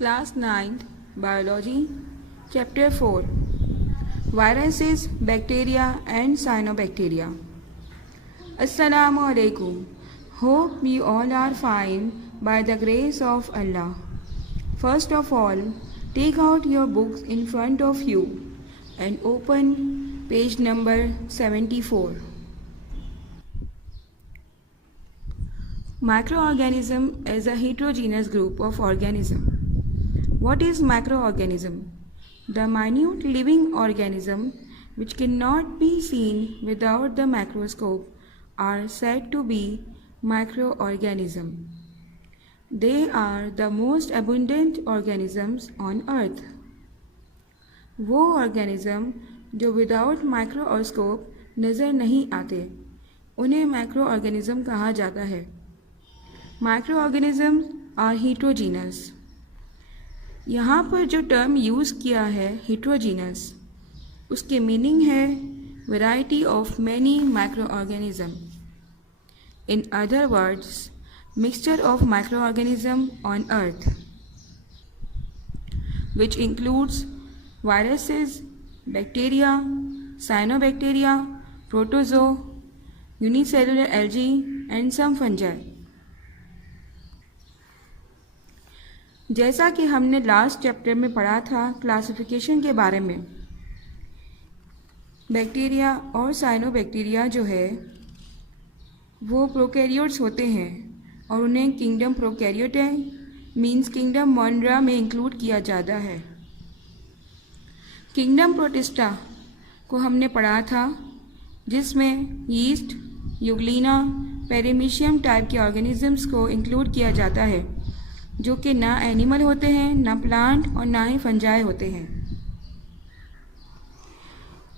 Class 9th Biology Chapter 4 Viruses, Bacteria and Cyanobacteria. Assalamu alaikum. Hope you all are fine by the grace of Allah. First of all, take out your books in front of you and open page number 74. Microorganism is a heterogeneous group of organisms. What is microorganism? The minute living organism which cannot be seen without the microscope are said to be microorganism. They are the most abundant organisms on earth. वो organism जो without microscope नज़र नहीं आते उन्हें microorganism कहा जाता है. Microorganisms are heterogeneous. यहाँ पर जो टर्म यूज़ किया है heterogeneous, उसके मीनिंग है variety of many microorganism. In other words, mixture of microorganism on earth, which includes viruses, bacteria, cyanobacteria, protozoa, unicellular algae and some fungi. जैसा कि हमने लास्ट चैप्टर में पढ़ा था क्लासिफिकेशन के बारे में, बैक्टीरिया और साइनोबैक्टीरिया जो है वो प्रोकैरियोट्स होते हैं और उन्हें किंगडम प्रोकैरियोटे मींस किंगडम मोनरा में इंक्लूड किया जाता है. किंगडम प्रोटिस्टा को हमने पढ़ा था जिसमें यीस्ट, यूग्लिना, पेरिमीशियम टाइप के ऑर्गेनिजम्स को इंक्लूड किया जाता है जो कि ना एनिमल होते हैं, ना प्लांट और ना ही फंजाई होते हैं.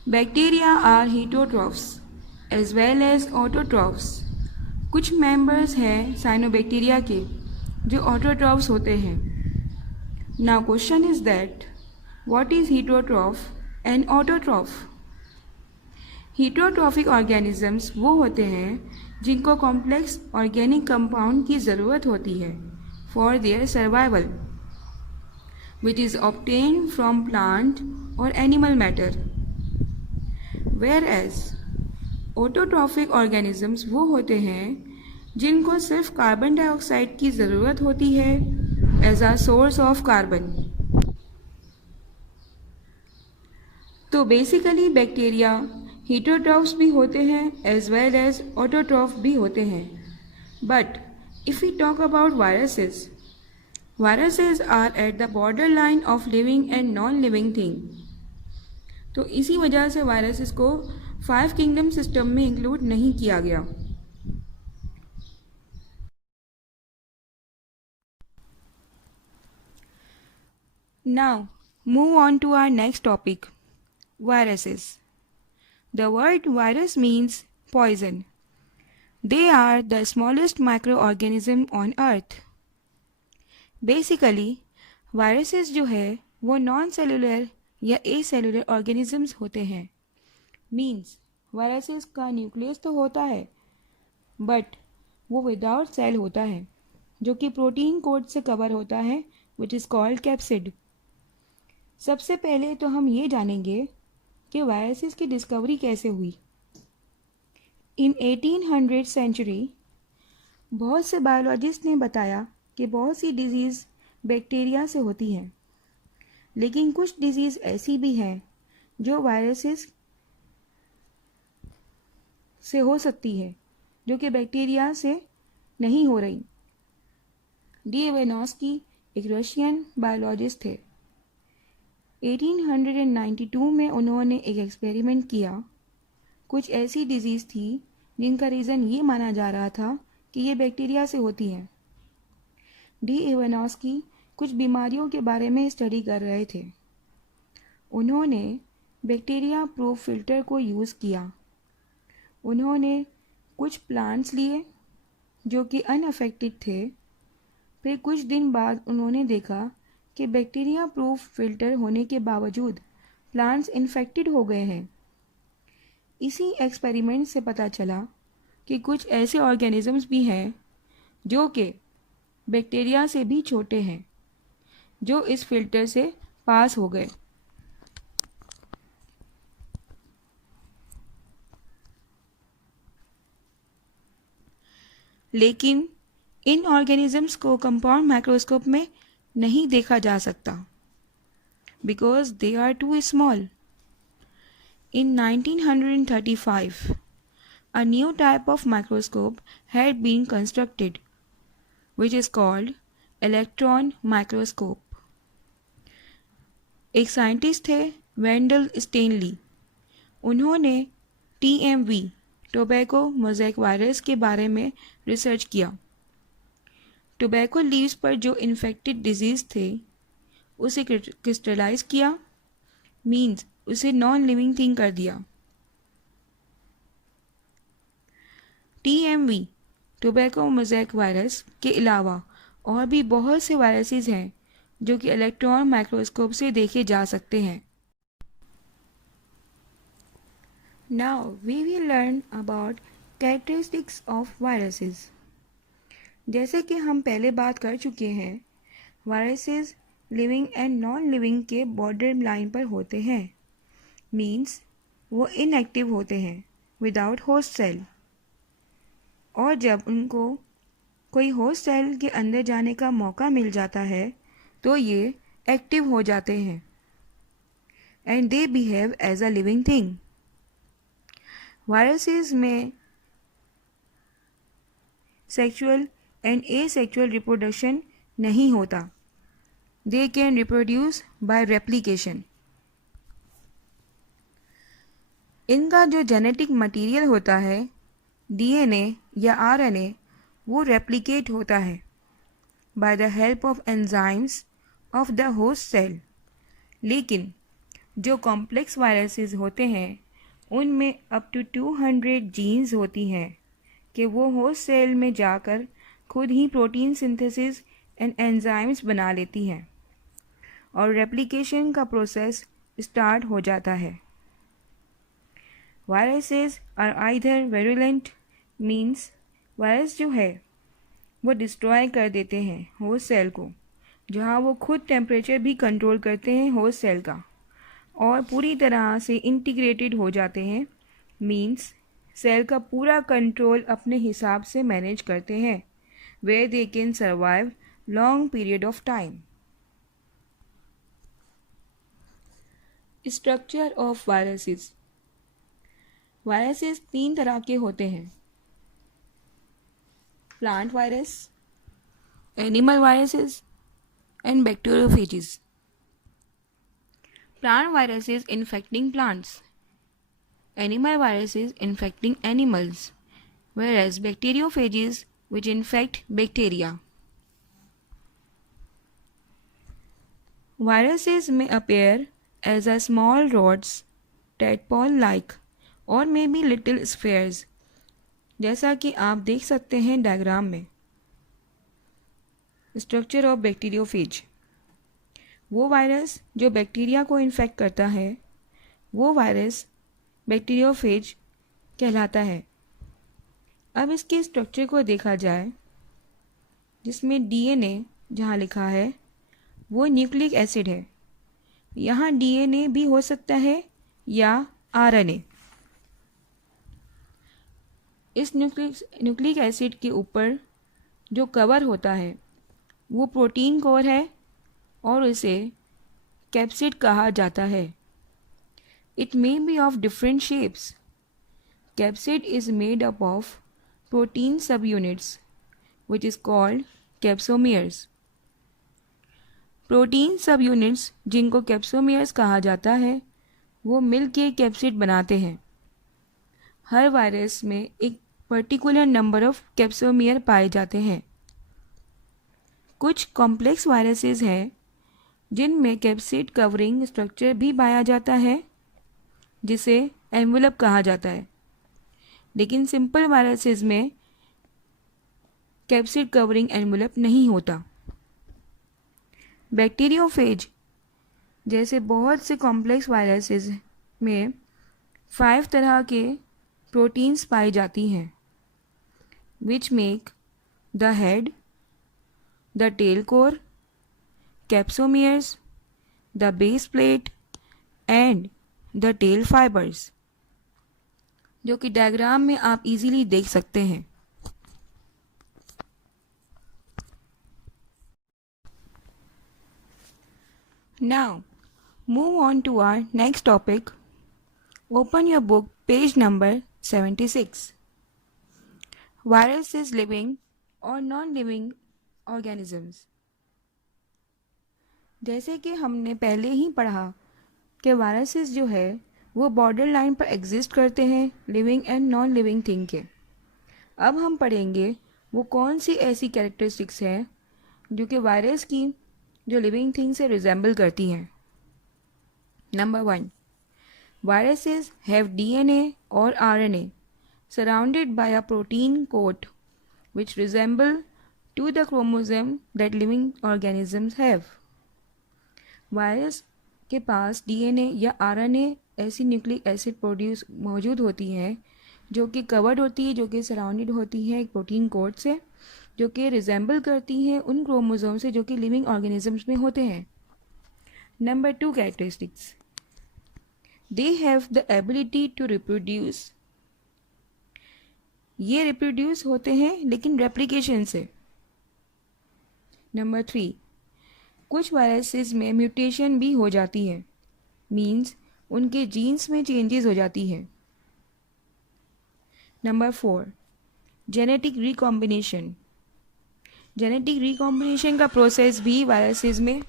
Bacteria are heterotrophs as well as autotrophs. कुछ मेंबर्स हैं साइनोबैक्टीरिया के जो ऑटोट्रॉफ्स होते हैं. Now question is that what is heterotroph and autotroph. Heterotrophic organisms वो होते हैं जिनको कॉम्प्लेक्स ऑर्गेनिक कंपाउंड की ज़रूरत होती है for their survival, which is obtained from plant or animal matter. Whereas autotrophic organisms वो होते हैं जिनको सिर्फ कार्बन डाइऑक्साइड की ज़रूरत होती है as a source of carbon. तो बेसिकली बैक्टीरिया heterotrophs भी होते हैं as well as autotroph भी होते हैं. But if we talk about viruses are at the borderline of living and non-living thing. तो इसी वजह से वायरसेस को 5 किंगडम सिस्टम में इंक्लूड नहीं किया गया. Now move on to our next topic, viruses. The word virus means poison. They are the smallest microorganism on earth. Basically, viruses जो है वो नॉन सेलुलर या ए सेलुलर ऑर्गेनिजम्स होते हैं. मीन्स वायरसेस का न्यूक्लियस तो होता है बट वो विदाउट सेल होता है जो कि प्रोटीन कोट से कवर होता है विच इज़ कॉल्ड कैप्सिड. सबसे पहले तो हम ये जानेंगे कि वायरसेस की डिस्कवरी कैसे हुई. इन 1800 सेंचुरी बहुत से बायोलॉजिस्ट ने बताया कि बहुत सी डिजीज़ बैक्टीरिया से होती हैं, लेकिन कुछ डिजीज़ ऐसी भी हैं जो वायरसेस से हो सकती है जो कि बैक्टीरिया से नहीं हो रही. डी इवानोस्की एक रशियन बायोलॉजिस्ट थे. 1892 में उन्होंने एक एक्सपेरिमेंट किया. कुछ ऐसी डिजीज़ थी जिनका रीज़न ये माना जा रहा था कि ये बैक्टीरिया से होती हैं. डी इवानोस्की कुछ बीमारियों के बारे में स्टडी कर रहे थे. उन्होंने बैक्टीरिया प्रूफ फिल्टर को यूज़ किया. उन्होंने कुछ प्लांट्स लिए जो कि अनअफेक्टेड थे. फिर कुछ दिन बाद उन्होंने देखा कि बैक्टीरिया प्रूफ फिल्टर होने के बावजूद प्लांट्स इन्फेक्टेड हो गए हैं. इसी एक्सपेरिमेंट से पता चला कि कुछ ऐसे ऑर्गेनिजम्स भी हैं जो कि बैक्टीरिया से भी छोटे हैं. जो इस फिल्टर से पास हो गए। लेकिन इन ऑर्गेनिजम्स को कंपाउंड माइक्रोस्कोप में नहीं देखा जा सकता because they are too small. In 1935, a new type of microscope had been constructed, which is called electron microscope. एक साइंटिस्ट थे वेंडल स्टेनली। उन्होंने TMV टोबैको मोज़ेक वायरस के बारे में रिसर्च किया। टोबैको लीव्स पर जो इन्फेक्टेड डिजीज़ थे उसे क्रिस्टलाइज किया, मीन्स उसे नॉन लिविंग थिंग कर दिया। TMV टोबैको मोज़ेक वायरस के अलावा और भी बहुत से वायरसेस हैं जो कि इलेक्ट्रॉन माइक्रोस्कोप से देखे जा सकते हैं। Now we will learn about characteristics of viruses. जैसे कि हम पहले बात कर चुके हैं, viruses living and non living के बॉर्डर लाइन पर होते हैं, मीन्स वो इनएक्टिव होते हैं विदाउट होस्ट सेल, और जब उनको कोई होस्ट सेल के अंदर जाने का मौका मिल जाता है तो ये एक्टिव हो जाते हैं and they behave as a living thing. Viruses में सेक्सुअल एंड एसेक्सुअल रिप्रोडक्शन नहीं होता। They can reproduce by replication. इनका जो जेनेटिक मटेरियल होता है, DNA या RNA, वो रेप्लिकेट होता है by the help of enzymes of the host cell. लेकिन जो कॉम्प्लेक्स वायरसेस होते हैं उनमें अप टू 200 जीन्स होती हैं कि वो होस्ट सेल में जाकर खुद ही प्रोटीन सिंथेसिस एंड एंजाइम्स बना लेती हैं और रेप्लिकेशन का प्रोसेस स्टार्ट हो जाता है। Viruses are either virulent, means virus जो है वो डिस्ट्रॉय कर देते हैं होस्ट सेल को, जहाँ वो खुद टेम्परेचर भी कंट्रोल करते हैं होस्ट सेल का और पूरी तरह से इंटीग्रेटेड हो जाते हैं, मीन्स सेल का पूरा कंट्रोल अपने हिसाब से मैनेज करते हैं, where they can survive long period of time. Structure of viruses. Viruses 3 तरह के होते हैं, plant virus, animal viruses and bacteriophages. Plant viruses infecting plants, animal viruses infecting animals, whereas bacteriophages which infect bacteria. Viruses may appear as a small rods, tadpole-like, or maybe little spheres, जैसा कि आप देख सकते हैं diagram में। Structure of bacteriophage. वो virus जो bacteria को इन्फेक्ट करता है वो वायरस बैक्टीरियोफेज कहलाता है। अब इसके स्ट्रक्चर को देखा जाए, जिसमें DNA जहाँ लिखा है वो न्यूक्लिक एसिड है। यहाँ DNA भी हो सकता है या RNA। इस न्यूक्लिक एसिड के ऊपर जो कवर होता है वो प्रोटीन कोर है और उसे कैप्सिड कहा जाता है। It may be of different shapes. Capsid is made up of protein subunits which is called capsomeres. Protein subunits जिनको कैप्सोमियर्स कहा जाता है वो मिल के कैप्सिड बनाते हैं। हर वायरस में एक पर्टिकुलर नंबर ऑफ कैप्सोमियर पाए जाते हैं। कुछ कॉम्प्लेक्स वायरसेस हैं जिनमें कैप्सिड कवरिंग स्ट्रक्चर भी पाया जाता है जिसे एनवेलप कहा जाता है, लेकिन सिंपल वायरसेस में कैप्सिड कवरिंग एनवेलप नहीं होता। बैक्टीरियोफेज जैसे बहुत से कॉम्प्लेक्स वायरसेस में 5 तरह के प्रोटीन्स पाई जाती हैं which make the head, the tail core, capsomeres, the base plate and the tail fibers, जो कि डायग्राम में आप इजीली देख सकते हैं. Now, move on to our next topic. Open your book, page number 76. Viruses living or non-living organisms. जैसे कि हमने पहले ही पढ़ा कि वायरसेस जो है वो बॉर्डर लाइन पर एग्जिस्ट करते हैं living and non living thing के. अब हम पढ़ेंगे वो कौन सी ऐसी कैरेक्टरिस्टिक्स हैं जो कि वायरस की जो लिविंग थिंग से रिजेंबल करती हैं. Number 1, viruses have DNA or RNA surrounded by a protein coat which resemble to the chromosome that living organisms have. Virus के पास DNA या RNA ऐसी न्यूक्लिक एसिड प्रोड्यूस मौजूद होती हैं जो कि कवर्ड होती है, जो कि सराउंडेड होती है एक प्रोटीन कोट से, जो कि रिजेंबल करती हैं उन क्रोमोसोम से जो कि लिविंग ऑर्गेनिजम्स में होते हैं. Number 2 characteristics, they have the ability to reproduce. ये रिप्रोड्यूस होते हैं लेकिन रेप्लिकेशन से. नंबर 3, कुछ वायरसेस में म्यूटेशन भी हो जाती है, मीन्स उनके जीन्स में चेंजेस हो जाती है. Number 4, genetic recombination. Genetic recombination का प्रोसेस भी वायरसेस में.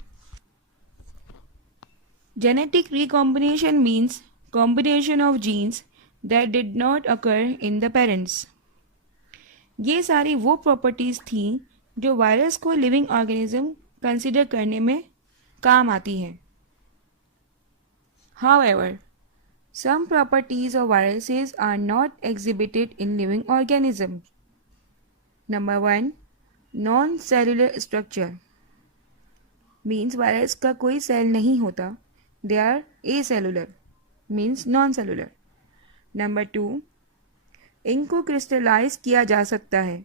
Genetic recombination means combination of genes that did not occur in the parents. ये सारी वो प्रॉपर्टीज़ थी जो वायरस को लिविंग ऑर्गेनिज्म कंसिडर करने में काम आती हैं. However, some properties of viruses are not exhibited in living organisms. Number 1, non-cellular structure means virus का कोई सेल नहीं होता. They are acellular, means non-cellular. Number 2, इनको क्रिस्टलाइज किया जा सकता है.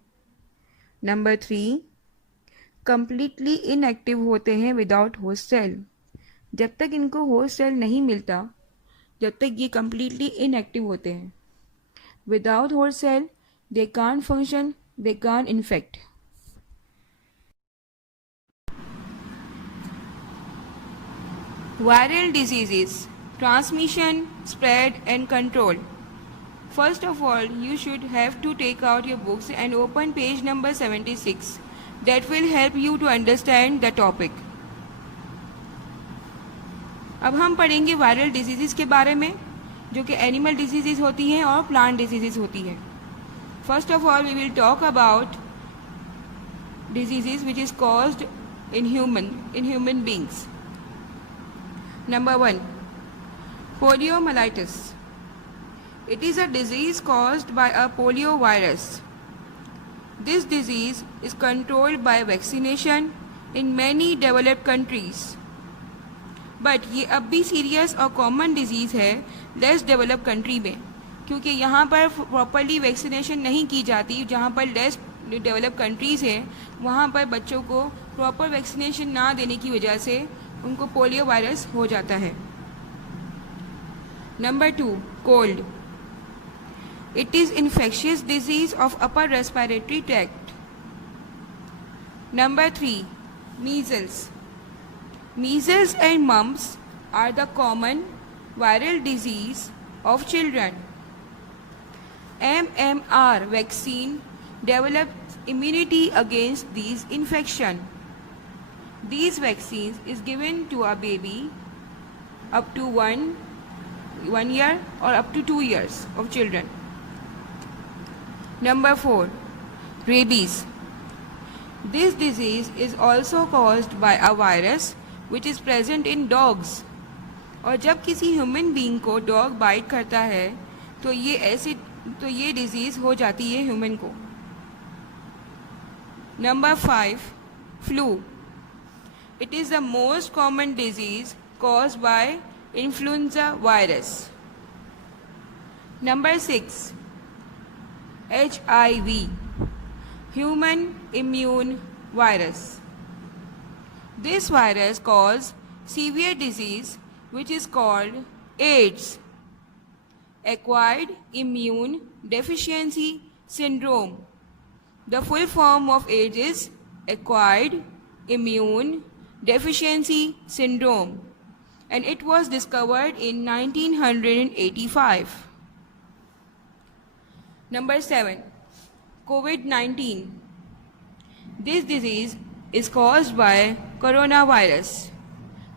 Number 3, completely inactive होते हैं विदाउट होस्ट सेल. जब तक इनको होस्ट सेल नहीं मिलता, जब तक ये completely inactive होते हैं. Without host cell, they can't function, they can't infect. Viral diseases, transmission, spread and control. First of all, you should have to take out your books and open page number 76. That will help you to understand the topic. अब हम पढ़ेंगे viral disease के बारे में जो कि animal disease होती हैं और प्लांट डिजीज़ होती हैं. First of all we will talk about disease which is caused in human beings. Number 1, poliomyelitis. It is a disease caused by a poliovirus. This disease is controlled by vaccination in many developed countries. But ये अब भी serious और common disease है less develop country में, क्योंकि यहाँ पर properly vaccination नहीं की जाती. जहाँ पर लेस डेवलप कंट्रीज़ हैं वहाँ पर बच्चों को प्रॉपर वैक्सीनेशन ना देने की वजह से उनको पोलियो वायरस हो जाता है. Number 2, cold. It is infectious disease of upper respiratory tract. Number 3, measles. Measles and mumps are the common viral disease of children. MMR vaccine develops immunity against these infection. These vaccines is given to a baby up to one year or up to 2 years of children. Number 4, rabies. This disease is also caused by a virus which is present in dogs. और जब किसी human being को dog bite करता है तो ये disease हो जाती है ह्यूमन को. Number 5, flu. It is the most common disease caused by influenza virus. Number 6, HIV, human immune virus. This virus causes severe disease which is called AIDS, acquired immune deficiency syndrome. The full form of AIDS is acquired immune deficiency syndrome, and it was discovered in 1985. Number 7. COVID-19. This disease is caused by coronavirus,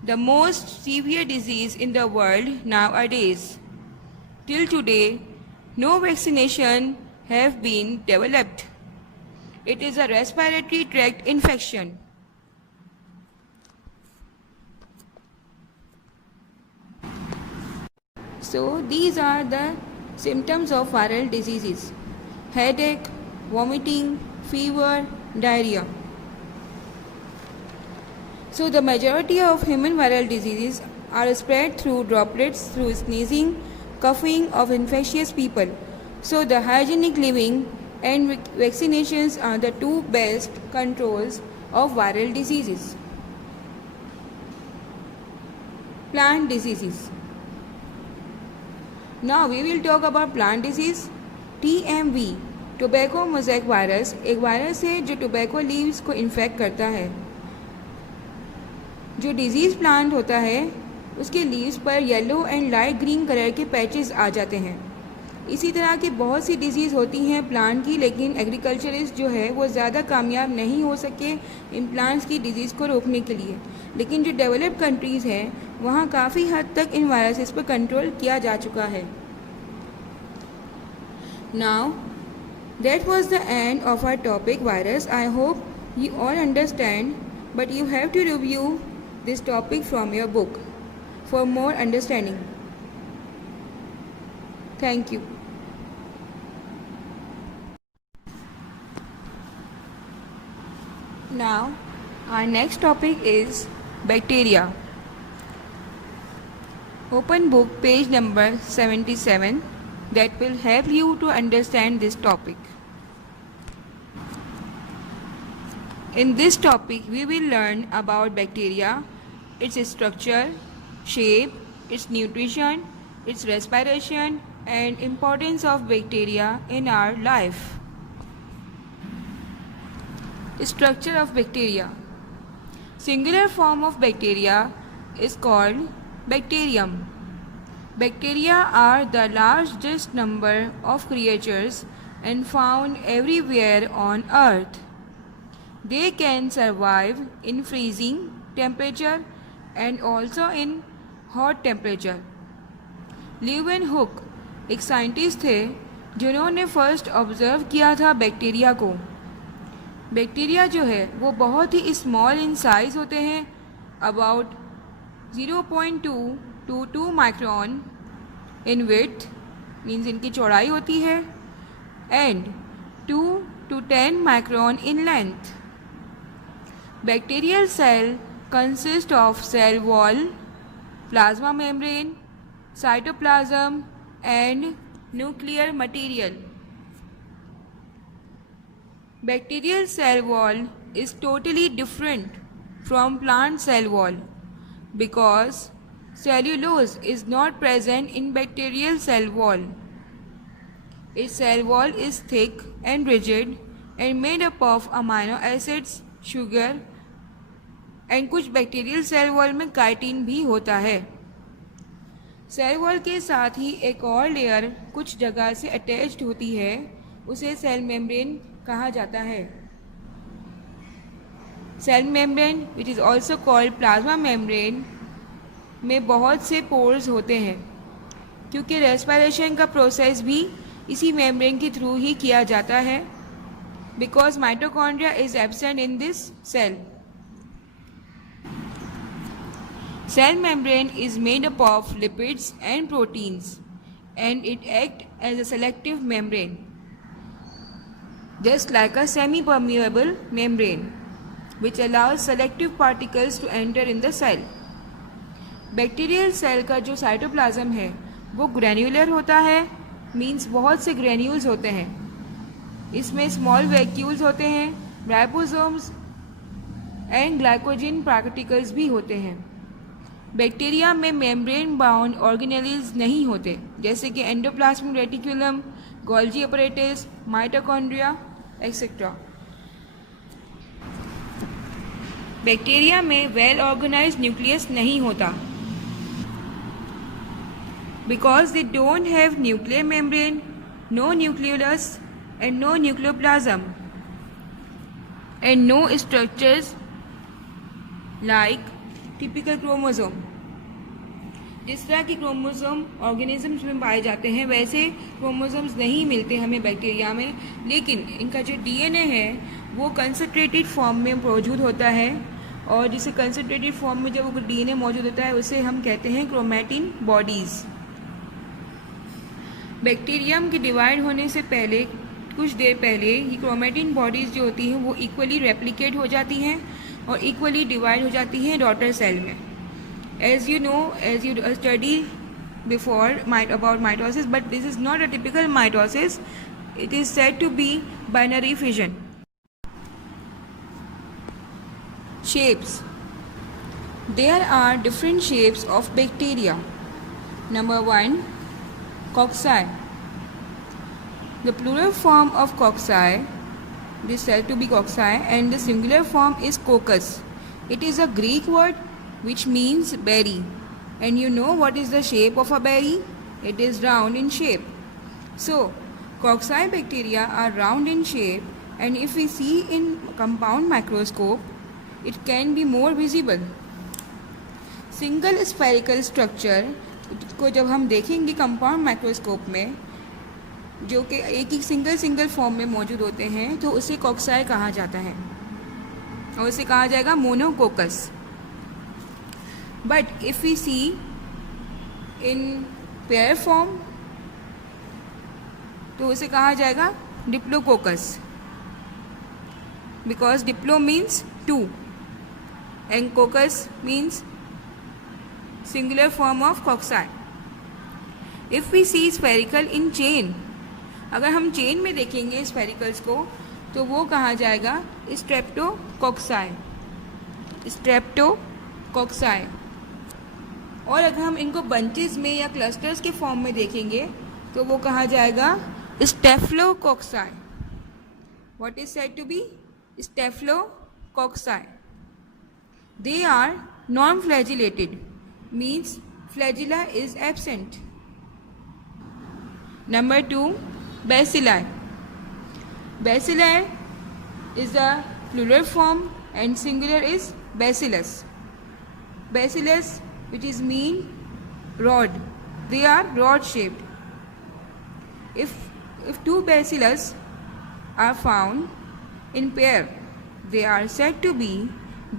the most severe disease in the world nowadays. Till today, no vaccination have been developed. It is a respiratory tract infection. So these are the symptoms of viral diseases: headache, vomiting, fever, diarrhea. So the majority of human viral diseases are spread through droplets through sneezing, coughing of infectious people. So the hygienic living and vaccinations are the two best controls of viral diseases. Plant diseases. Now we will talk about plant disease. TMV, tobacco mosaic virus, एक virus है जो tobacco leaves को infect करता है। जो disease plant होता है उसके लीव्स पर yellow and light green colour के पैचेस आ जाते हैं। इसी तरह की बहुत सी डिजीज़ होती हैं प्लांट की, लेकिन एग्रीकल्चरिस्ट जो है वो ज़्यादा कामयाब नहीं हो सके इन प्लांट्स की डिजीज़ को रोकने के लिए। लेकिन जो डेवलप्ड कंट्रीज़ हैं वहाँ काफ़ी हद तक इन वायरसेस पर कंट्रोल किया जा चुका है। Now that was the end of our topic virus. I hope you all understand, but you have to review this topic from your book for more understanding. Thank you. Now, our next topic is bacteria. Open book page number 77 that will help you to understand this topic. In this topic, we will learn about bacteria, its structure, shape, its nutrition, its respiration, and importance of bacteria in our life. Structure of bacteria. Singular form of bacteria is called bacterium. Bacteria are the largest number of creatures and found everywhere on earth. They can survive in freezing temperature and also in hot temperature. Leeuwenhoek एक scientist थे जिन्होंने first observe किया था bacteria को। Bacteria जो है वो बहुत ही स्मॉल इन साइज होते हैं, about 0.2 to 2 micron in width, means इनकी चौड़ाई होती है, and 2 to 10 micron in length. Bacterial cell consist of cell wall, plasma membrane, cytoplasm and nuclear material. Bacterial cell wall is totally different from plant cell wall because cellulose is not present in bacterial cell wall. Its cell wall is thick and rigid and made up of amino acids, sugar, and कुछ bacterial cell wall में chitin भी होता है। Cell wall के साथ ही एक और layer कुछ जगह से अटैच्ड होती है, उसे सेल मेम्ब्रेन कहा जाता है। Cell membrane which is also called plasma membrane में बहुत से पोर्स होते हैं, क्योंकि रेस्पिरेशन का प्रोसेस भी इसी मेम्ब्रेन के थ्रू ही किया जाता है, because mitochondria is absent in this cell. Cell membrane is made up of lipids and proteins, and it acts as a selective membrane, just like a semi-permeable membrane, which allows selective particles to enter in the cell. Bacterial cell का जो cytoplasm है वो granular होता है, means बहुत से granules होते हैं। इसमें small vacuoles होते हैं, ribosomes एंड ग्लाइकोजन पार्टिकल्स भी होते हैं। बैक्टीरिया में मेम्ब्रेन बाउंड ऑर्गेनेल्स नहीं होते, जैसे कि endoplasmic reticulum, Golgi apparatus, mitochondria etcetera. Bacteria में वेल ऑर्गेनाइज्ड न्यूक्लियस नहीं होता, because they don't have nuclear membrane, no nucleolus and no nucleoplasm and no structures like typical chromosome। जिस तरह की क्रोमोसोम ऑर्गेनिजम्स में पाए जाते हैं वैसे क्रोमोसोम्स नहीं मिलते हमें बैक्टीरिया में, लेकिन इनका जो डीएनए है वो कंसंट्रेटेड फॉर्म में मौजूद होता है, और जिसे कंसंट्रेटेड फॉर्म में जब डीएनए मौजूद होता है उसे हम कहते हैं क्रोमैटिन बॉडीज़। बैक्टीरियम के डिवाइड होने से पहले कुछ देर पहले ये क्रोमैटिन बॉडीज़ जो होती हैं वो इक्वली रेप्लिकेट हो जाती हैं और इक्वली डिवाइड हो जाती हैं डॉटर सेल में। As you study before about mitosis, but this is not a typical mitosis, it is said to be binary fission. Shapes, there are different shapes of bacteria. Number 1, cocci. The plural form of cocci, this said to be cocci, and the singular form is coccus. It is a Greek word which means berry, and you know what is the shape of a berry? It is round in shape. So cocci bacteria are round in shape, and if we see in compound microscope it can be more visible. Single spherical structure को जब हम देखेंगे compound microscope में, जो कि एक ही single form में मौजूद होते हैं, तो उसे कॉक्साई कहा जाता है और उसे कहा जाएगा monococcus. But if we see in pair form तो उसे कहा जाएगा diplococcus, because diplo means 2 and coccus means singular form of cocci. If we see spherical in chain, अगर हम चेन में देखेंगे स्फेरिकल्स को तो वो कहा जाएगा स्ट्रेप्टोकोक्साई। और अगर हम इनको बंचेस में या क्लस्टर्स के फॉर्म में देखेंगे तो वो कहा जाएगा स्टेफ्लोकोक्साई। What is said to be स्टेफ्लोकोक्साई? They are non-flagellated, means flagella is absent. Number 2, bacilli. Bacilli is the plural form and singular is bacillus. Bacillus, which is mean rod. They are rod shaped. If two bacillus are found in pair, they are said to be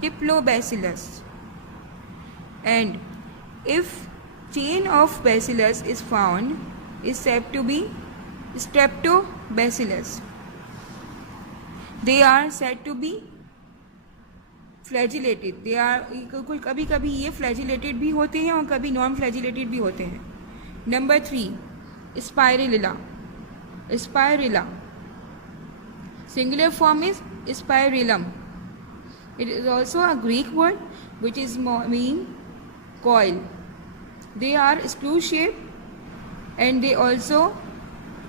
diplobacillus. And if chain of bacillus is found, is said to be streptobacillus. They are said to be flagellated. They are कभी कभी ये flagellated भी होते हैं और कभी non flagellated भी होते हैं. Number 3, spirilla. Spirilla. Singular form is spirillum. It is also a Greek word which is mean coil. They are screw shaped and they also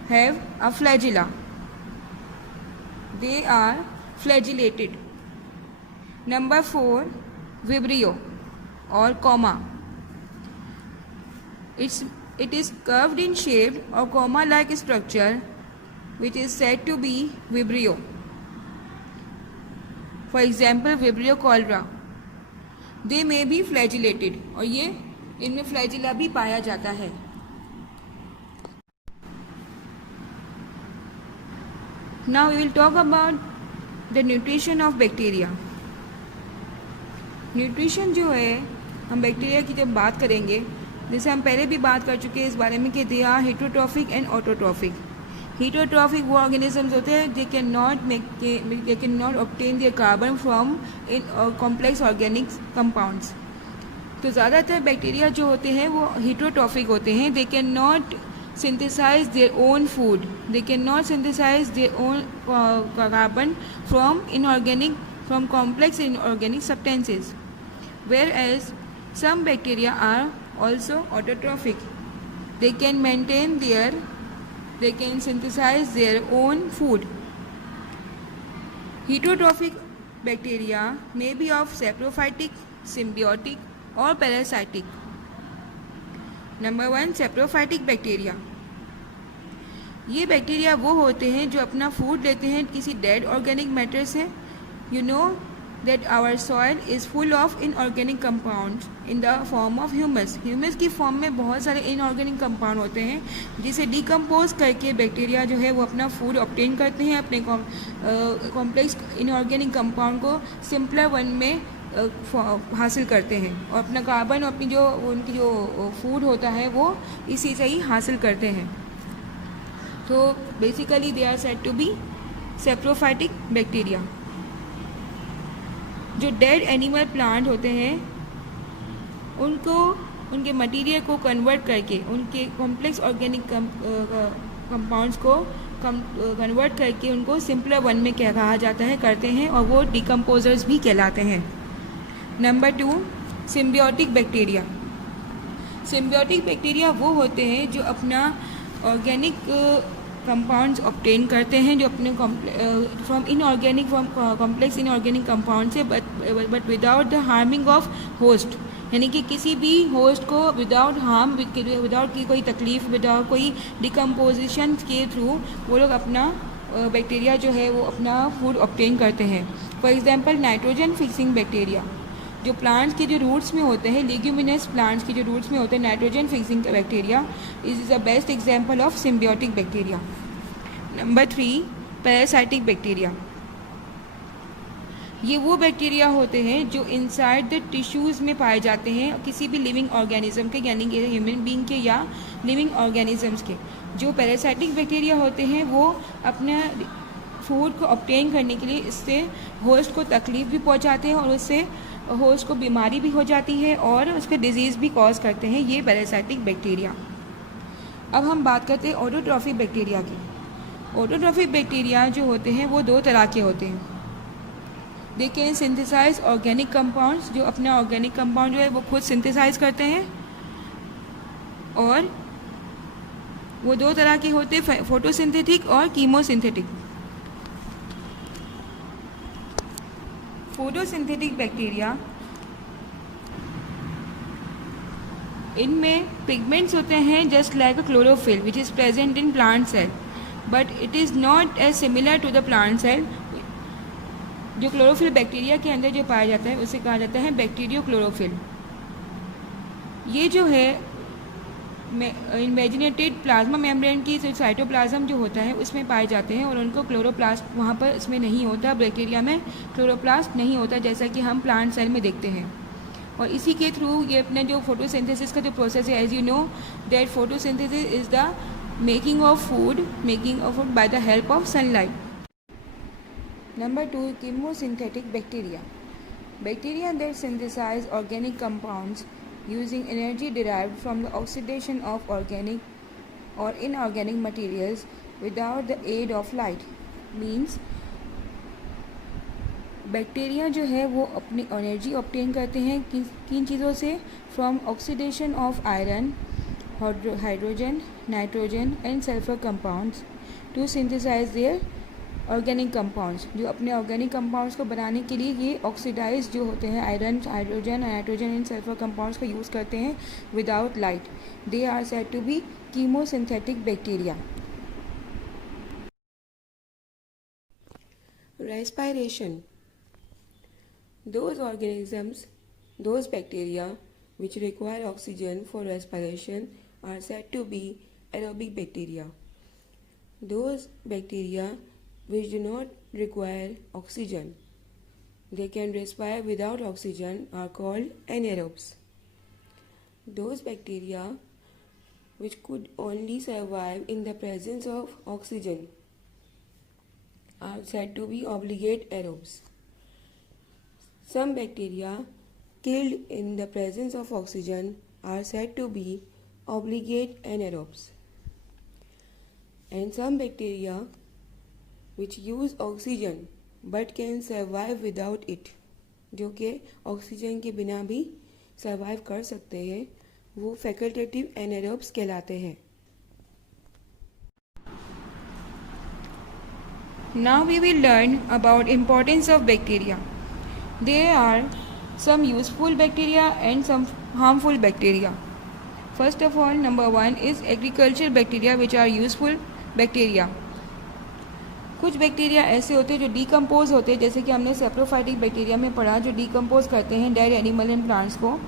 have a flagella. They are flagellated. Number 4, vibrio or comma. It is curved in shape or comma-like structure which is said to be vibrio. For example, vibrio cholera. They may be flagellated और ये इनमें flagella भी पाया जाता है. Now we will talk about the nutrition of bacteria. Nutrition जो है, हम बैक्टीरिया की जब बात करेंगे, जैसे हम पहले भी बात कर चुके हैं इस बारे में कि they are heterotrophic and autotrophic. Heterotrophic वो ऑर्गेनिजम्स होते हैं they can not obtain their carbon from in complex organic compounds. तो ज़्यादातर बैक्टीरिया जो होते हैं वो हेटरोट्रॉफिक होते हैं. They can not synthesize their own food. They cannot synthesize their own carbon from inorganic from complex inorganic substances, whereas some bacteria are also autotrophic. They can synthesize their own food. Heterotrophic bacteria may be of saprophytic, symbiotic or parasitic. Number 1, saprophytic bacteria. ये bacteria वो होते हैं जो अपना food लेते हैं किसी dead organic matter से. You know that our soil is full of inorganic compounds in the form of humus. Humus की फॉर्म में बहुत सारे इनऑर्गेनिक कंपाउंड होते हैं जिसे डिकम्पोज करके बैक्टीरिया जो है वो अपना फूड ऑब्टेन करते हैं. अपने कॉम्प्लेक्स इनऑर्गेनिक कंपाउंड को सिंपलर वन में हासिल करते हैं और अपना कार्बन अपनी जो उनकी जो फूड होता है वो इसी से ही हासिल करते हैं. तो basically they are said to be saprophytic bacteria. जो डेड एनिमल प्लांट होते हैं उनको उनके मटीरियल को कन्वर्ट करके उनके कॉम्प्लेक्स ऑर्गेनिक कंपाउंड्स को कन्वर्ट करके उनको सिंपलर वन में कहा जाता है करते हैं और वो डिकम्पोजर्स भी कहलाते हैं. Number 2, symbiotic bacteria. Symbiotic bacteria वो होते हैं जो अपना ऑर्गेनिक कंपाउंड्स ऑब्टेन करते हैं जो अपने फ्रॉम कॉम्प्लेक्स इनऑर्गेनिक कंपाउंड से but without the harming of host. यानी कि किसी भी होस्ट को विदाउट हार्म विदाउट की कोई तकलीफ विदाउट कोई डिकम्पोजिशन के थ्रू वो लोग अपना बैक्टीरिया जो है वो अपना फूड ऑब्टेन करते हैं. For example nitrogen fixing bacteria जो प्लांट्स के जो रूट्स में होते हैं लेग्यूमिनस प्लांट्स के जो रूट्स में होते हैं nitrogen fixing bacteria is the best example of symbiotic bacteria. Number 3, parasitic bacteria. ये वो बैक्टीरिया होते हैं जो इनसाइड द टिश्यूज़ में पाए जाते हैं किसी भी लिविंग ऑर्गेनिज्म के यानी कि ह्यूमन बीइंग के या लिविंग ऑर्गेनिजम्स के. जो पैरासाइटिक बैक्टीरिया होते हैं वो अपना फूड को ऑब्टेन करने के लिए इससे होस्ट को तकलीफ भी पहुंचाते हैं और उससे होस्ट को बीमारी भी हो जाती है और उसके डिजीज़ भी कॉज करते हैं ये पैरासाइटिक बैक्टीरिया. अब हम बात करते हैं ऑटोट्रॉफिक बैक्टीरिया की. ऑटोट्रॉफिक बैक्टीरिया जो होते हैं वो 2 तरह के होते हैं. They can synthesize organic compounds जो अपना ऑर्गेनिक कंपाउंड जो है वो खुद सिंथेसाइज करते हैं और वो 2 तरह के होते हैं फोटोसिंथेटिक और कीमोसिंथेटिक. फोटोसिंथेटिक बैक्टीरिया इनमें पिगमेंट्स होते हैं just like a chlorophyll which is present in plant cell but it is not as similar to the plant cell. जो क्लोरोफिल बैक्टीरिया के अंदर जो पाया जाता है उसे कहा जाता है बैक्टीरियो क्लोरोफिल. ये जो है इमेजिनेटेड प्लाज्मा मेम्ब्रेन की साइटोप्लाज्म जो होता है उसमें पाए जाते हैं और उनको क्लोरोप्लास्ट वहाँ पर इसमें नहीं होता. बैक्टीरिया में क्लोरोप्लास्ट नहीं होता जैसा कि हम प्लांट सेल में देखते हैं और इसी के थ्रू ये अपने जो फोटोसिंथेसिस का जो प्रोसेस है as you know that photosynthesis is the making of food by the help of sunlight. Number 2, chemosynthetic bacteria. Bacteria that synthesize organic compounds using energy derived from the oxidation of organic or inorganic materials without the aid of light. Means bacteria जो है वो अपनी energy obtain करते हैं किन चीज़ों से from oxidation of iron hydrogen nitrogen and sulphur compounds to synthesize their organic compounds. जो अपने ऑर्गेनिक कंपाउंड्स को बनाने के लिए ये ऑक्सीडाइज जो होते हैं iron hydrogen nitrogen and sulphur compounds का यूज़ करते हैं without light. They are said to be chemosynthetic bacteria. Respiration. Those bacteria which require oxygen for respiration are said to be aerobic bacteria. Those bacteria which do not require oxygen, they can respire without oxygen, are called anaerobes. Those bacteria which could only survive in the presence of oxygen are said to be obligate aerobes. Some bacteria killed in the presence of oxygen are said to be obligate anaerobes. And some bacteria which use oxygen but can survive without it, जो कि oxygen के बिना भी survive कर सकते हैं, वो facultative anaerobes कहलाते हैं। Now we will learn about importance of bacteria. There are some useful bacteria and some harmful bacteria. First of all, number 1 is agricultural bacteria, which are useful bacteria. कुछ bacteria ऐसे होते हैं जो decompose होते हैं, जैसे कि हमने सेप्रोफाइटिक बैक्टीरिया में पढ़ा, जो डिकम्पोज करते हैं डेड एनिमल एंड प्लांट्स को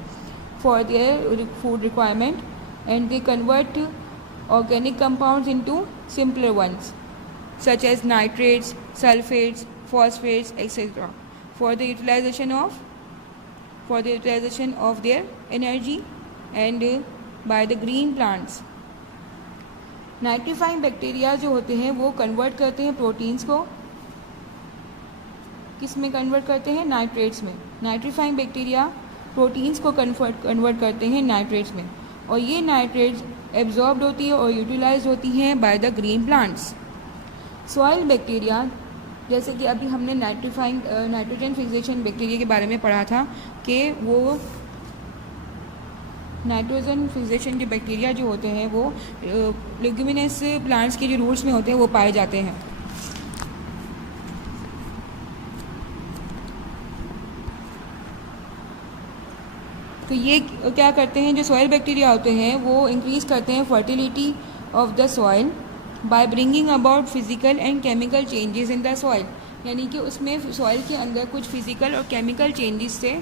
for their food requirement, and they convert organic compounds into simpler ones such as nitrates, sulfates, phosphates, etc. for the utilization of their energy and by the green plants. Nitrifying bacteria जो होते हैं वो convert करते हैं proteins को, किस में convert करते हैं? नाइट्रेट्स में। नाइट्रीफाइंग बैक्टीरिया प्रोटीन्स को कन्वर्ट करते हैं नाइट्रेट्स में, और ये नाइट्रेट्स एब्जॉर्ब्ड होती है और यूटिलाइज होती हैं by the green plants. Soil bacteria, जैसे कि अभी हमने नाइट्रोजन फिक्सेशन बैक्टीरिया के बारे में पढ़ा था कि वो नाइट्रोजन फिक्सेशन के बैक्टीरिया जो होते हैं वो लेग्यूमिनस प्लांट्स के जो रूट्स में होते हैं वो पाए जाते हैं। तो ये क्या करते हैं, जो सॉइल बैक्टीरिया होते हैं वो इंक्रीज़ करते हैं fertility of the soil by bringing about physical and chemical changes in the soil, यानी कि उसमें सॉइल के अंदर कुछ फिजिकल और केमिकल चेंजेस से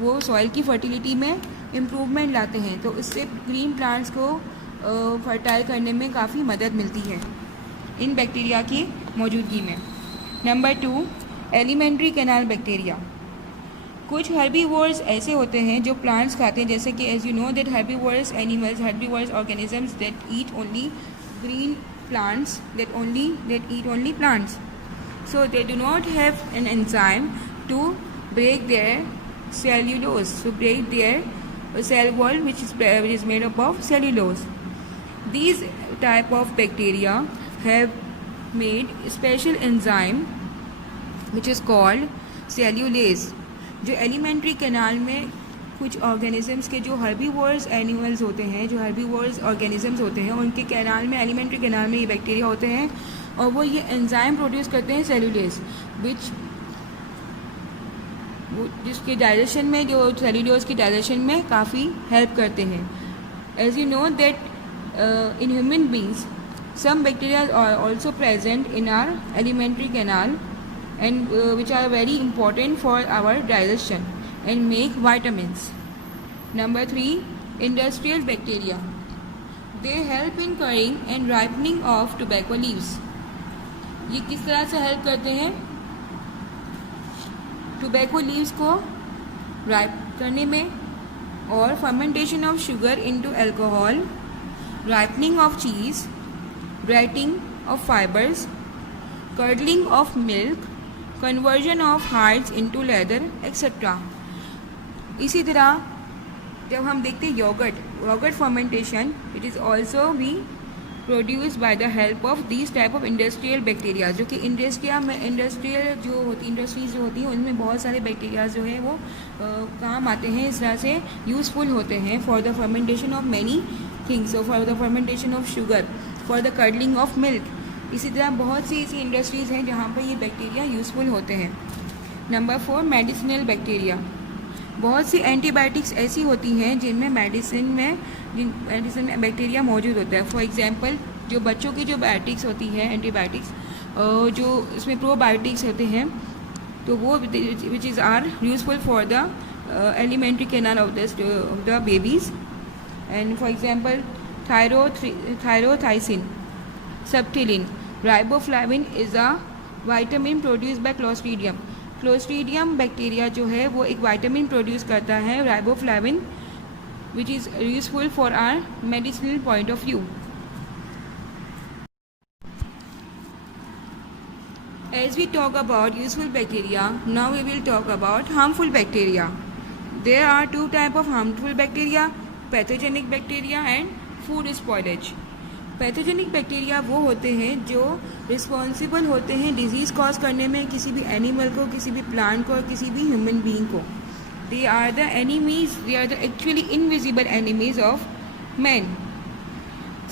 वो सॉइल की फर्टिलिटी में इम्प्रूवमेंट लाते हैं। तो इससे ग्रीन प्लांट्स को फर्टाइल करने में काफ़ी मदद मिलती है इन बैक्टीरिया की मौजूदगी में। Number 2, alimentary canal bacteria. कुछ हर्बीवोर्स ऐसे होते हैं जो प्लांट्स खाते हैं, जैसे कि as you know that herbivores animals, herbivores organisms that eat only green plants, that eat only plants. So they do not have an enzyme to break their cellulose, to break their cell wall, which is made up of cellulose. These type of bacteria have made special enzyme which is called cellulase, जो alimentary canal में कुछ organisms के, जो herbivores animals होते हैं, जो herbivores organisms होते हैं, उनके कैनाल में, एलिमेंट्री कैनाल में ये बैक्टीरिया होते हैं, और वो ये एंजाइम प्रोड्यूस करते हैं सेल्यूलेज, जिसके डाइजेशन में, जो सेल्यूलोज की डाइजेशन में काफ़ी हेल्प करते हैं। As you know that in human beings some bacteria are also present in our alimentary canal and which are very important for our digestion and make vitamins. Number 3, industrial bacteria. They help in curing and ripening of tobacco leaves. ये किस तरह से help करते हैं? Tobacco leaves को ripe करने में, और fermentation of sugar into alcohol, ripening of cheese, breading of fibers, curdling of milk, conversion of hards into leather etcetera. इसी तरह जब हम देखते हैं yogurt fermentation, it is also be produce by the help of these type of industrial bacteria, जो कि industries जो होती हैं उनमें बहुत सारे बैक्टीरिया जो है वो काम आते हैं, इस तरह से यूज़फुल होते हैं for the fermentation of many things, for the fermentation of sugar, for the curdling of milk. इसी तरह बहुत सी ऐसी इंडस्ट्रीज़ हैं जहाँ पर ये बैक्टीरिया यूज़फुल होते हैं। Number 4, medicinal bacteria. बहुत सी एंटीबायोटिक्स ऐसी होती हैं जिनमें मेडिसिन में बैक्टीरिया मौजूद होता है। फॉर एग्जांपल, जो बच्चों की जो बायोटिक्स होती है, एंटीबायोटिक्स, जो इसमें प्रोबायोटिक्स होते हैं, तो वो which is are useful for the alimentary canal of the babies. And for example, thyrothricin, subtilin, riboflavin is a vitamin produce by clostridium. Clostridium bacteria जो है वो एक वाइटामिन प्रोड्यूस करता है, riboflavin, which is useful for our medicinal point of view. As we talk about useful bacteria, now we will talk about harmful bacteria. There are 2 types of harmful bacteria, pathogenic bacteria and food spoilage. Pathogenic bacteria वो होते हैं जो responsible होते हैं disease cause करने में किसी भी एनिमल को, किसी भी प्लांट को और किसी भी ह्यूमन बीइंग को. They are the enemies, they are the actually invisible enemies of man.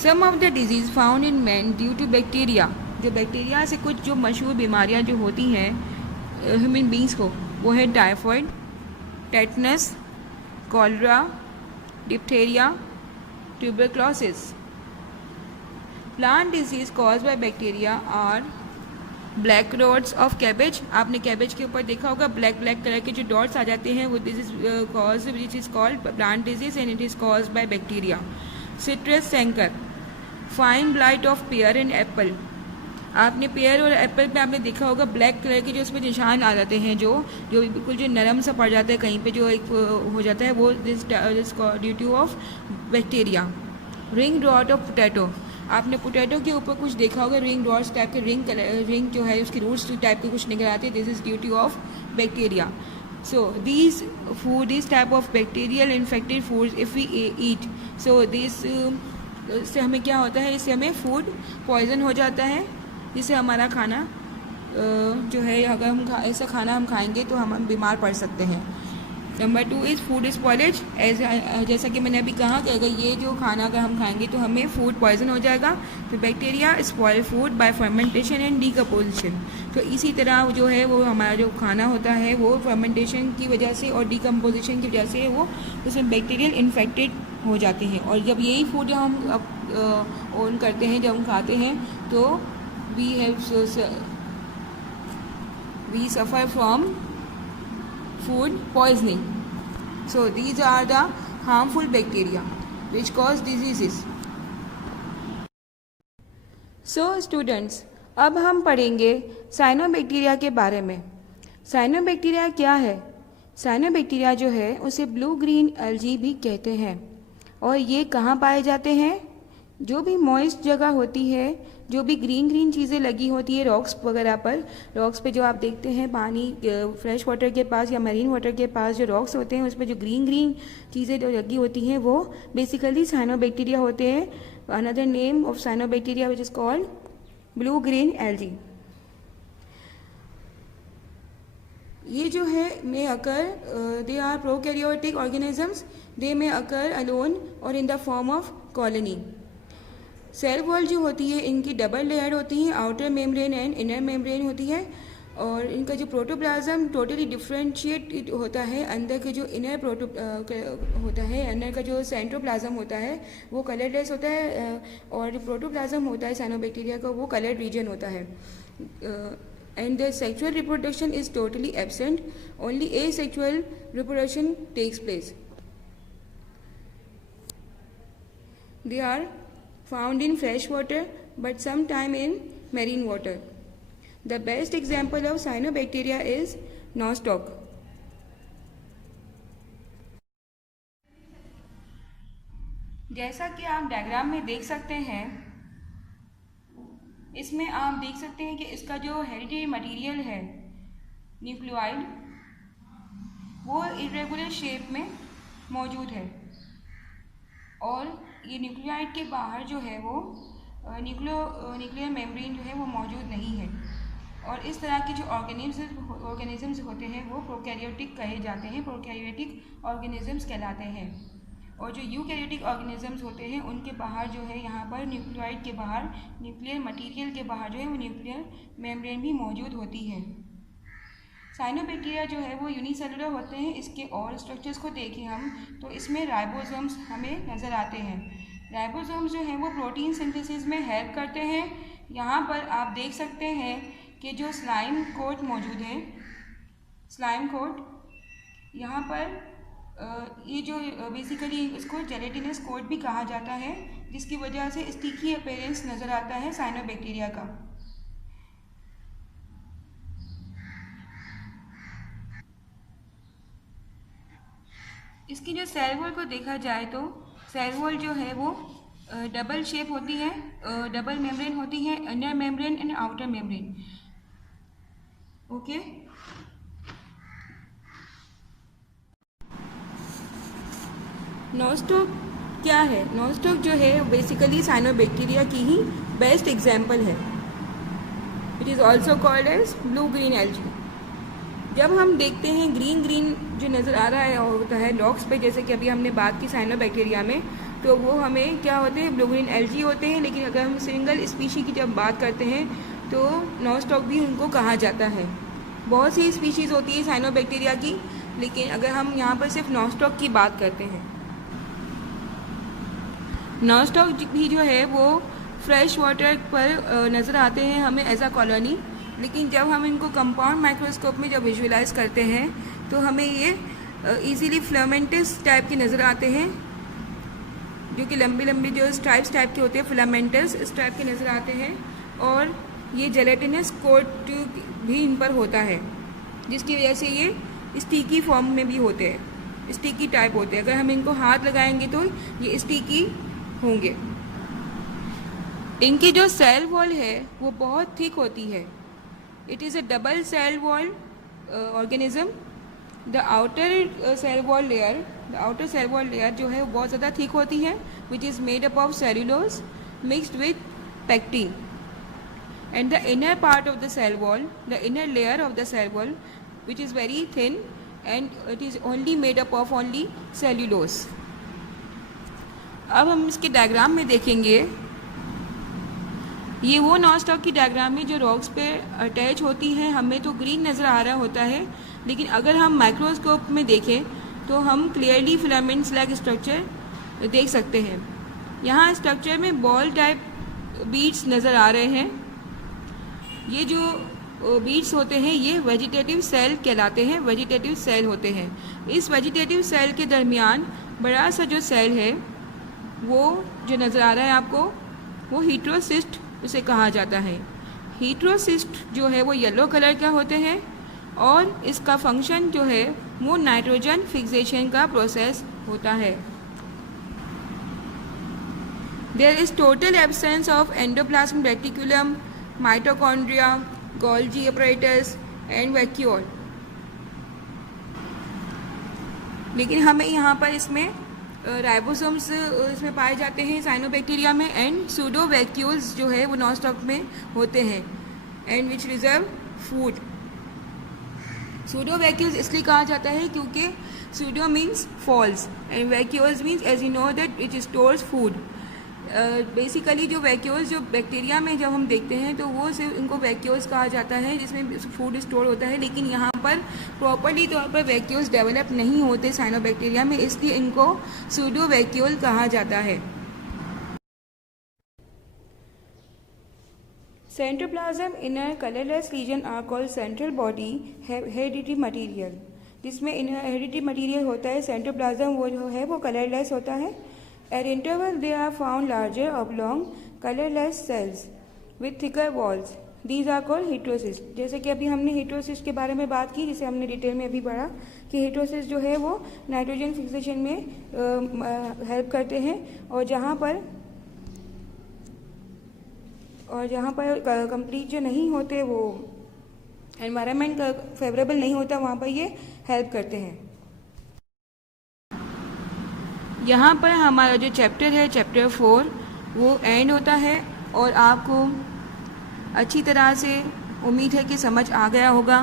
Some of the disease found in man due to bacteria. जो बैक्टीरिया से कुछ जो मशहूर बीमारियां जो होती हैं ह्यूमन बींग्स को, वो है typhoid, tetanus, cholera, diphtheria, tuberculosis. Plant disease cause by bacteria are black dots of cabbage. आपने कैबेज के ऊपर देखा होगा ब्लैक ब्लैक कलर के जो डॉट्स आ जाते हैं, वो this is cause which is called plant disease and it is cause by bacteria. Citrus canker, fire blight of pear and apple. आपने पेयर और एप्पल पे आपने देखा होगा ब्लैक कलर के जो उसमें निशान आ जाते हैं, जो बिल्कुल जो नरम सा पड़ जाता है कहीं पे, जो एक हो जाता है, वो this due two of bacteria. Ring dot of potato. आपने पोटैटो के ऊपर कुछ देखा होगा रिंग डॉट्स टाइप के, रिंग जो है उसकी रूट्स टाइप के कुछ निकल आते हैं. This is due two of bacteria. So these type of bacterial infected foods if we eat, so this इससे हमें क्या होता है, इससे हमें फूड पॉइजन हो जाता है, जिससे हमारा खाना जो है, अगर हम ऐसा खाना हम खाएंगे तो हम बीमार पड़ सकते हैं. Number 2 is food spoilage. जैसा कि मैंने अभी कहा कि अगर ये जो खाना अगर हम खाएंगे तो हमें फूड पॉइजन हो जाएगा. तो bacteria spoil food by fermentation and decomposition. तो इसी तरह जो है वो हमारा जो खाना होता है वो फर्मेंटेशन की वजह से और डीकम्पोजिशन की वजह से वो उसमें बैक्टीरियल इन्फेक्टेड हो जाते हैं. और जब यही फूड जब हम ओन करते हैं, जब हम खाते हैं, तो we suffer from food poisoning. So these are the harmful bacteria which cause diseases. So students, अब हम पढ़ेंगे साइनोबैक्टीरिया के बारे में. साइनोबैक्टीरिया क्या है? साइनोबैक्टीरिया जो है उसे ब्लू ग्रीन एल्गी भी कहते हैं. और ये कहाँ पाए जाते हैं? जो भी मॉइस्ट जगह होती है, जो भी ग्रीन ग्रीन चीज़ें लगी होती है रॉक्स वगैरह पर, रॉक्स पे जो आप देखते हैं पानी, फ्रेश वाटर के पास या मरीन वाटर के पास जो रॉक्स होते हैं उस पर जो ग्रीन ग्रीन चीज़ें जो लगी होती हैं वो बेसिकली साइनोबैक्टीरिया होते हैं. Another name of cyanobacteria which is called blue green algae. ये जो है may occur, they are prokaryotic organisms. They may occur alone और in the form of colony. Cell wall जो होती है इनकी डबल लेयर होती है, outer membrane and inner membrane होती है. और इनका जो प्रोटोप्लाज्म टोटली डिफरेंशिएट होता है. अंदर के जो इनर होता है, अंदर का जो सेंट्रोप्लाज्म होता है वो कलरलेस होता है, और जो प्रोटोप्लाज्म होता है साइनोबैक्टीरिया का वो कलर्ड रीजन होता है. And the sexual reproduction is totally absent. Only asexual reproduction takes place. They are found in fresh water but sometime in marine water. The best example of cyanobacteria is nostoc. जैसा कि आप diagram में देख सकते हैं, इसमें आप देख सकते हैं कि इसका जो हेरिटेरी मटेरियल है न्यूक्लियोइड, वो इरेगुलर शेप में मौजूद है. और ये न्यूक्लियोइड के बाहर जो है वो न्यूक्लियर मेम्ब्रेन जो है वो मौजूद नहीं है. और इस तरह के जो ऑर्गेनिजम्स होते हैं वो प्रोकैरियोटिक कहे जाते हैं, प्रोकैरियोटिक ऑर्गेनिजम्स कहलाते हैं. और जो यूकैरियोटिक ऑर्गेनिजम्स होते हैं उनके बाहर जो है, यहाँ पर न्यूक्लियोइड के बाहर, न्यूक्लियर मटीरियल के बाहर जो है वो न्यूक्लियर मेम्ब्रेन भी मौजूद होती है. साइनोबैक्टीरिया जो है वो यूनिसेलुलर होते हैं. इसके और स्ट्रक्चर्स को देखें हम तो इसमें राइबोसोम्स हमें नज़र आते हैं. राइबोसोम्स जो हैं वो प्रोटीन सिंथेसिस में हेल्प करते हैं. यहाँ पर आप देख सकते हैं कि जो स्लाइम कोट मौजूद है, स्लाइम कोट, यहाँ पर ये जो बेसिकली इसको जेलेटिनस कोट भी कहा जाता है, जिसकी वजह से स्टिकी अपीयरेंस नज़र आता है साइनोबैक्टीरिया का. इसकी जो सेल वॉल को देखा जाए तो सेल वॉल जो है वो डबल शेप होती है, डबल मेम्ब्रेन होती है, inner membrane and outer membrane. Okay. Nostoc क्या है? नॉनस्टॉक जो है बेसिकली साइनोबैक्टीरिया की ही बेस्ट एग्जाम्पल है. It is also called as blue green algae. जब हम देखते हैं ग्रीन ग्रीन जो नज़र आ रहा है होता है लॉक्स पे, जैसे कि अभी हमने बात की साइनोबैक्टीरिया में, तो वो हमें क्या होते हैं? ब्लू ग्रीन एल्गी होते हैं. लेकिन अगर हम सिंगल स्पीशी की जब बात करते हैं तो नॉनस्टॉक भी उनको कहा जाता है. बहुत सी स्पीशीज़ होती है साइनोबैक्टीरिया की, लेकिन अगर हम यहाँ पर सिर्फ नॉनस्टॉक की बात करते हैं, नॉनस्टॉक भी जो है वो फ्रेश वाटर पर नज़र आते हैं हमें एज अ कॉलोनी. लेकिन जब हम इनको कंपाउंड माइक्रोस्कोप में जब विजुअलाइज करते हैं तो हमें ये इजीली फिलामेंटस टाइप के नज़र आते हैं, जो कि लंबे लंबे जो स्ट्राइप्स टाइप के होते हैं, फिलामेंटस इस टाइप के नज़र आते हैं. और ये जेलेटिनस कोट भी इन पर होता है, जिसकी वजह से ये स्टिकी फॉर्म में भी होते हैं, स्टिकी टाइप होते हैं. अगर हम इनको हाथ लगाएंगे तो ये स्टिकी होंगे. इनकी जो सेल वॉल है वो बहुत थिक होती है. It is a double cell wall organism. The outer cell wall layer जो है वो बहुत ज़्यादा थिक होती है, which is made up of cellulose mixed with pectin. And the inner part of the cell wall, the inner layer of the cell wall, which is very thin and it is only made up of only cellulose. अब हम इसके diagram में देखेंगे. ये वो नॉनस्टॉक की diagram में जो रॉक्स पे अटैच होती है, हमें तो ग्रीन नज़र आ रहा होता है, लेकिन अगर हम माइक्रोस्कोप में देखें तो हम क्लियरली फिलामेंट्स लाइक स्ट्रक्चर देख सकते हैं. यहाँ स्ट्रक्चर में बॉल टाइप बीड्स नज़र आ रहे हैं. ये जो बीड्स होते हैं ये वेजिटेटिव सेल कहलाते हैं, वेजिटेटिव सेल होते हैं. इस वेजिटेटिव सेल के दरमियान बड़ा सा जो सेल है वो जो नज़र आ रहा है आपको, वो हीट्रोसिस्ट उसे कहा जाता है. हीट्रोसिस्ट जो है वो येलो कलर का होते हैं और इसका फंक्शन जो है वो नाइट्रोजन फिक्सेशन का प्रोसेस होता है. There is total absence of endoplasm reticulum, mitochondria, Golgi apparatus and vacuole. लेकिन हमें यहाँ पर इसमें राइबोसोम्स इसमें पाए जाते हैं साइनोबैक्टीरिया में, एंड सूडो वैक्यूल्स जो है वो नॉनस्टॉक में होते हैं, and which reserve food. Pseudo vacuoles इसलिए कहा जाता है क्योंकि pseudo means false and vacuoles means as you know that it stores food. Basically जो वैक्यूल्स जो बैक्टीरिया में जब हम देखते हैं तो वो सिर्फ इनको वैक्यूल्स कहा जाता है जिसमें फूड स्टोर होता है. लेकिन यहाँ पर प्रॉपरली तौर पर वैक्यूल्स डेवलप नहीं होते साइनोबैक्टीरिया में, इसलिए इनको सूडो वैक्यूल कहा जाता है. Centroplasm inner colourless region are called central body hereditary material. जिसमें इनर हेरिडिटरी मटीरियल होता है सेंट्रोप्लाज्म, वो जो है वो कलरलेस होता है. At interval, they are found larger oblong colorless cells with thicker walls. These are called heterocysts. जैसे कि अभी हमने हेटेरोसिस्ट के बारे में बात की, जिसे हमने डिटेल में अभी पढ़ा कि हेटेरोसिस्ट जो है वो नाइट्रोजन फिक्सेशन में हेल्प करते हैं, और जहाँ पर कंप्लीट जो नहीं होते, वो एनवायरनमेंट फेवरेबल नहीं होता, वहाँ पर ये हेल्प करते हैं. यहाँ पर हमारा जो चैप्टर है चैप्टर 4 वो एंड होता है, और आपको अच्छी तरह से उम्मीद है कि समझ आ गया होगा.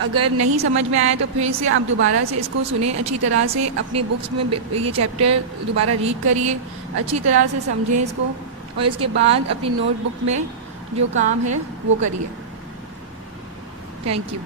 अगर नहीं समझ में आया तो फिर से आप दोबारा से इसको सुने अच्छी तरह से, अपनी बुक्स में ये चैप्टर दोबारा रीड करिए, अच्छी तरह से समझें इसको, और इसके बाद अपनी नोटबुक में जो काम है वो करिए. Thank you.